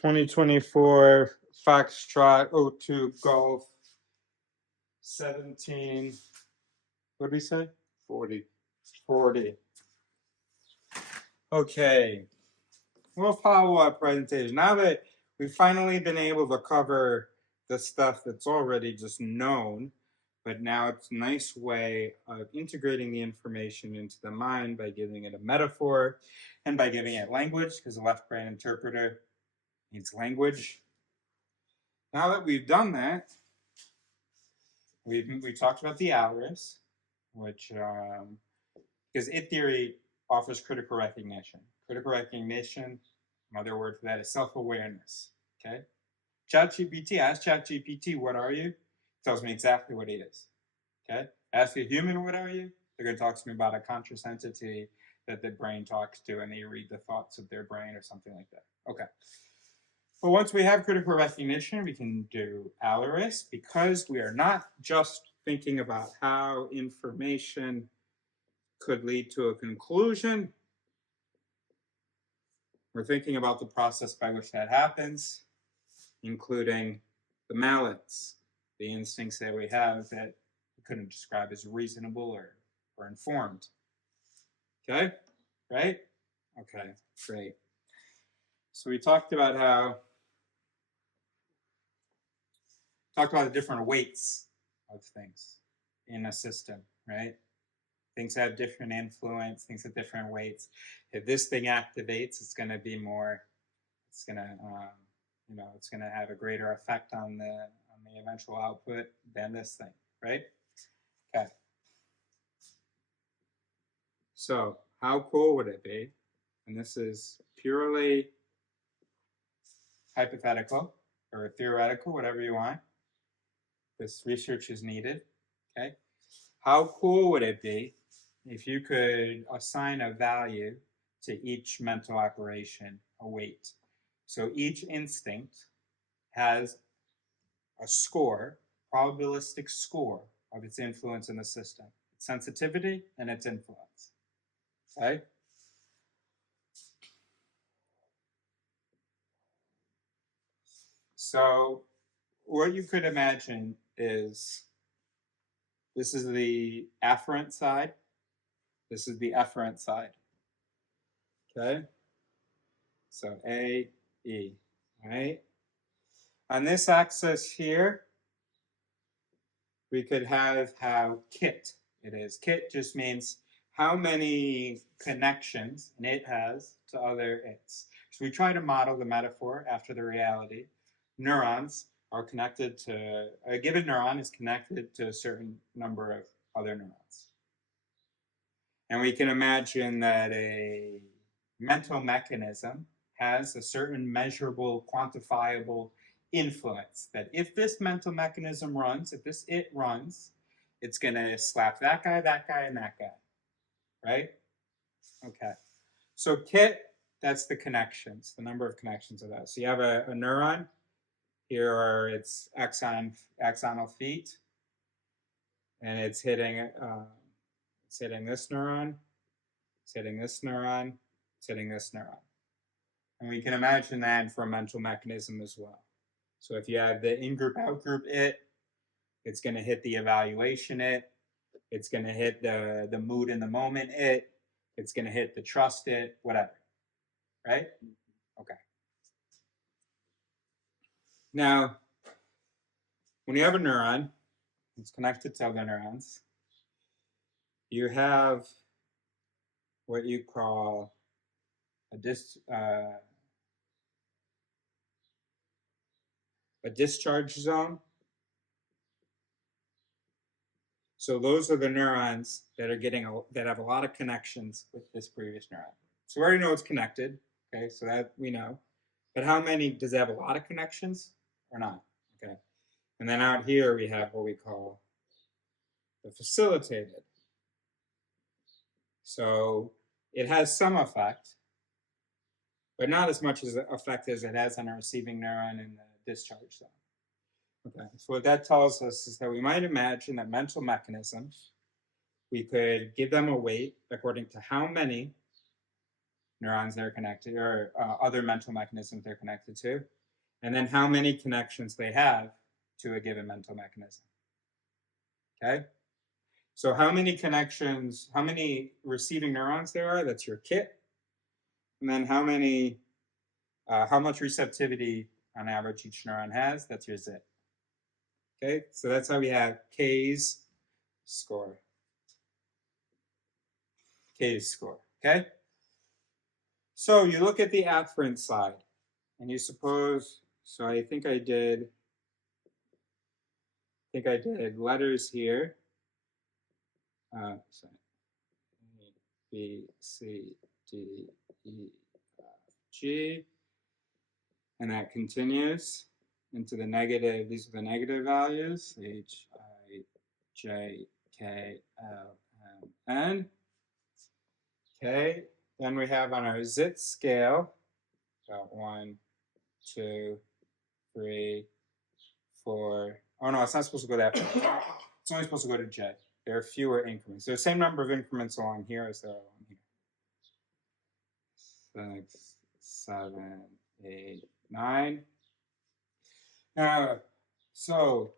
2024 Foxtrot 02 Golf 17. What did we say? 40. 40. Okay. We'll follow our presentation. Now that we've finally been able to cover the stuff that's already just known, but now it's a nice way of integrating the information into the mind by giving it a metaphor and by giving it language, because the left brain interpreter needs language. Now that we've done that, we talked about the iris, which, because id theory offers critical recognition. Critical recognition, another word for that is self-awareness, okay? ChatGPT, ask ChatGPT, what are you? It tells me exactly what it is, okay? Ask a human, what are you? They're going to talk to me about a conscious entity that the brain talks to, and they read the thoughts of their brain or something like that. Okay. But once we have critical recognition, we can do iris, because we are not just thinking about how information could lead to a conclusion. We're thinking about the process by which that happens, including the mallets, the instincts that we have that we couldn't describe as reasonable or informed. Okay? Right? Okay, great. So we talked about the different weights of things in a system, right? Things have different influence, things have different weights. If this thing activates, it's going to be more, it's going to, it's going to have a greater effect on the eventual output than this thing, right? Okay. So how cool would it be? And this is purely hypothetical or theoretical, whatever you want. This research is needed, okay? How cool would it be if you could assign a value to each mental operation, a weight? So each instinct has a score, probabilistic score of its influence in the system, its sensitivity and its influence, okay? So what you could imagine is, this is the afferent side, this is the efferent side, okay? So A, E, right? On this axis here, we could have how kit it is. Kit just means how many connections an it has to other its. So we try to model the metaphor after the reality. Neurons are connected to, a given neuron is connected to a certain number of other neurons. And we can imagine that a mental mechanism has a certain measurable, quantifiable influence, that if this mental mechanism runs, if this it runs, it's going to slap that guy, and that guy, right? Okay. So kit, that's the connections, the number of connections of that. So you have a neuron. Here are its axonal feet, and it's hitting this neuron, it's hitting this neuron, it's hitting this neuron. And we can imagine that for a mental mechanism as well. So if you have the in-group, out-group it, it's going to hit the evaluation it, it's going to hit the mood in the moment it, it's going to hit the trust it, whatever, right? Okay. Now, when you have a neuron, it's connected to other neurons, you have what you call a discharge zone. So those are the neurons that are that have a lot of connections with this previous neuron. So we already know it's connected, okay, so that we know. But how many, does it have a lot of connections or not? Okay. And then out here we have what we call the facilitated. So it has some effect, but not as much as effect as it has on a receiving neuron in the discharge zone. Okay, so what that tells us is that we might imagine that mental mechanisms, we could give them a weight according to how many neurons they're connected, or other mental mechanisms they're connected to, and then how many connections they have to a given mental mechanism. Okay? So how many connections, how many receiving neurons there are, that's your kit. And then how much receptivity on average each neuron has, that's your zit. Okay, so that's how we have Kaez score. Kaez score, okay? So you look at the afferent side, and you suppose, so I think I did letters here. Sorry. A, B, C, D, E, F, G. And that continues into the negative. These are the negative values. H, I, J, K, L, M, N. Okay. Then we have on our zit scale, got 1, 2, 3, 4. Oh no, it's not supposed to go that far. It's only supposed to go to J. There are fewer increments. There's the same number of increments along here as there are along here. 6, 7, 8, 9. So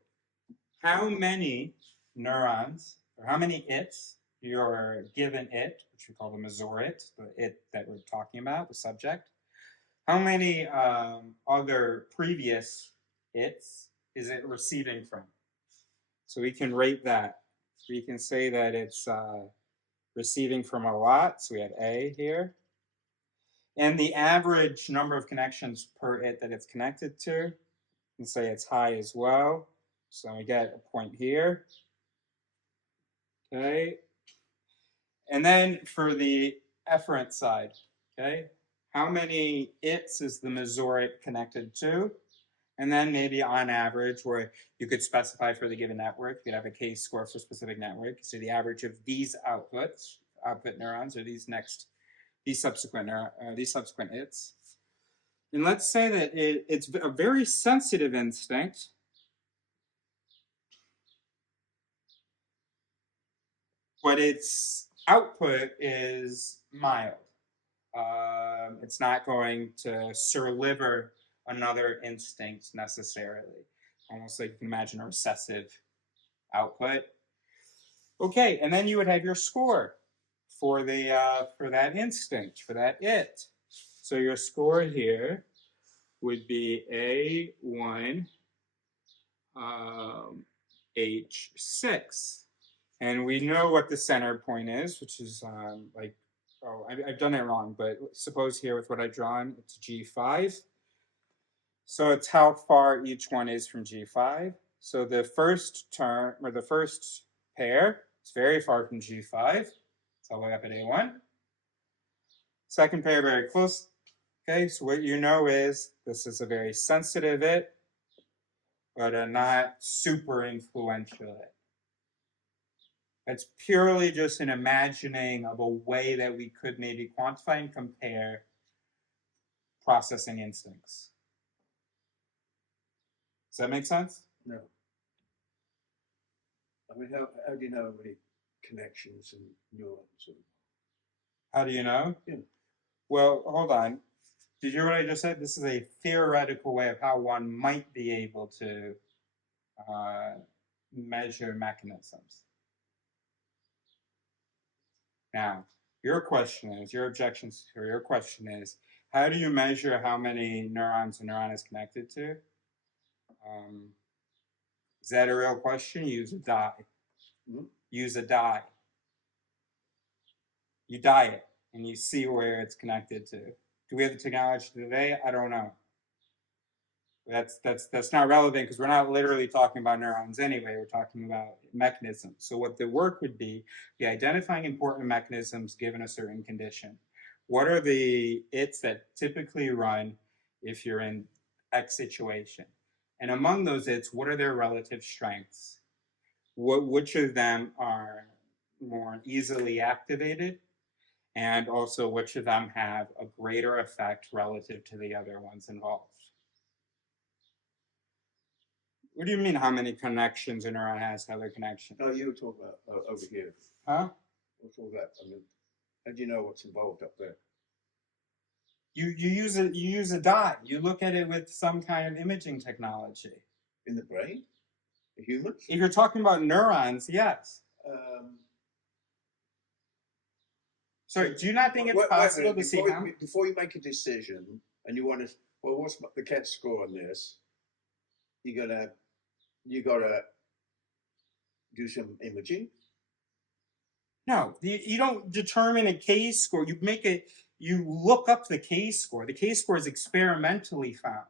how many neurons, or how many its, your given it, which we call the mesorit, the it that we're talking about, the subject, how many other previous its is it receiving from? So we can rate that. We can say that it's receiving from a lot, so we have A here. And the average number of connections per it that it's connected to, and say it's high as well. So we get a point here. Okay. And then for the efferent side, okay, how many its is the mesorit connected to? And then maybe on average, where you could specify for the given network, you could have a Kaez score for a specific network. So the average of these output neurons, or these subsequent its. And let's say that it's a very sensitive instinct. But its output is mild. It's not going to surliver another instinct necessarily. Almost like you can imagine a recessive output. Okay, and then you would have your score for that instinct, for that it. So your score here would be A1 H6. And we know what the center point is, which is I've done it wrong, but suppose here with what I've drawn, it's G5. So it's how far each one is from G5. So the first term, or the first pair, is very far from G5. It's all the way up at A1. Second pair, very close. Okay, so what you know is this is a very sensitive it, but a not super influential it. It's purely just an imagining of a way that we could maybe quantify and compare processing instincts. Does that make sense? No. I mean, how do you know how many connections and neurons? How do you know? Yeah. Well, hold on. Did you hear what I just said? This is a theoretical way of how one might be able to measure mechanisms. Now, your objection or your question is, how do you measure how many neurons a neuron is connected to? Is that a real question? Use a dye. Mm-hmm. Use a dye. You dye it, and you see where it's connected to. Do we have the technology today? I don't know. That's not relevant because we're not literally talking about neurons anyway. We're talking about mechanisms. So what the work would be identifying important mechanisms given a certain condition. What are the its that typically run if you're in X situation? And among those its, what are their relative strengths? Which of them are more easily activated? And also which of them have a greater effect relative to the other ones involved? What do you mean how many connections a neuron has to other connections? No, you were talking about over here. Huh? What's all that? I mean, how do you know what's involved up there? You use a dye. You look at it with some kind of imaging technology. In the brain? The humans? If you're talking about neurons, yes. So do you not think it's possible to see how? Before you make a decision and you want to, well, what's the Kaez score on this? You gotta do some imaging. No, you don't determine a Kaez score. You look up the Kaez score. The Kaez score is experimentally found,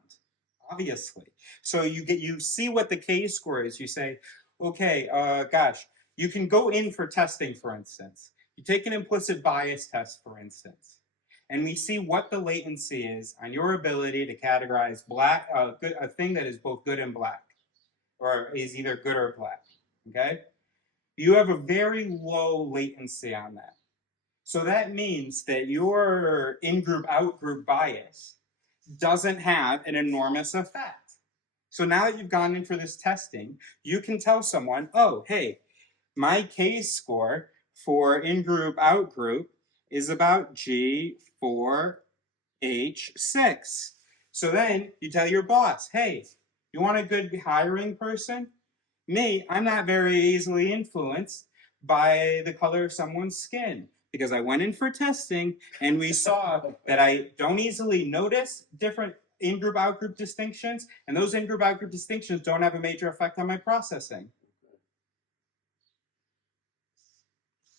obviously. So you see what the Kaez score is. You say, okay, gosh, you can go in for testing, for instance. You take an implicit bias test, for instance, and we see what the latency is on your ability to categorize a thing that is both good and black, or is either good or black. Okay? You have a very low latency on that. So that means that your in-group, out-group bias doesn't have an enormous effect. So now that you've gone in for this testing, you can tell someone, oh, hey, my Kaez score for in-group, out-group is about G4H6. So then you tell your boss, hey, you want a good hiring person? Me, I'm not very easily influenced by the color of someone's skin because I went in for testing and we saw that I don't easily notice different in-group, out-group distinctions, and those in-group, out-group distinctions don't have a major effect on my processing.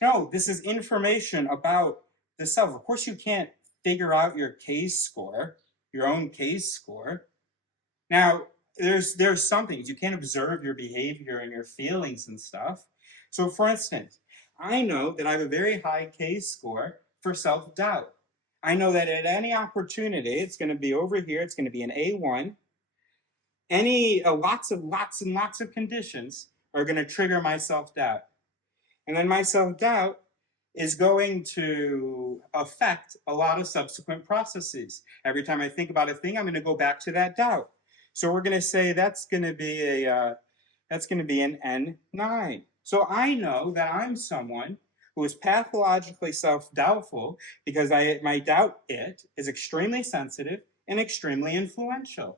No, this is information about the self. Of course, you can't figure out your Kaez score, your own Kaez score. Now, there's some things you can't observe your behavior and your feelings and stuff. So, for instance, I know that I have a very high Kaez score for self-doubt. I know that at any opportunity, it's going to be over here. It's going to be an A1. Lots and lots of conditions are going to trigger my self-doubt. And then my self-doubt is going to affect a lot of subsequent processes. Every time I think about a thing, I'm going to go back to that doubt. So we're going to say that's going to be an N9. So I know that I'm someone who is pathologically self-doubtful because my doubt is extremely sensitive and extremely influential.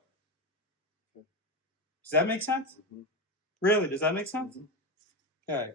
Does that make sense? Mm-hmm. Really, does that make sense? Mm-hmm. Okay.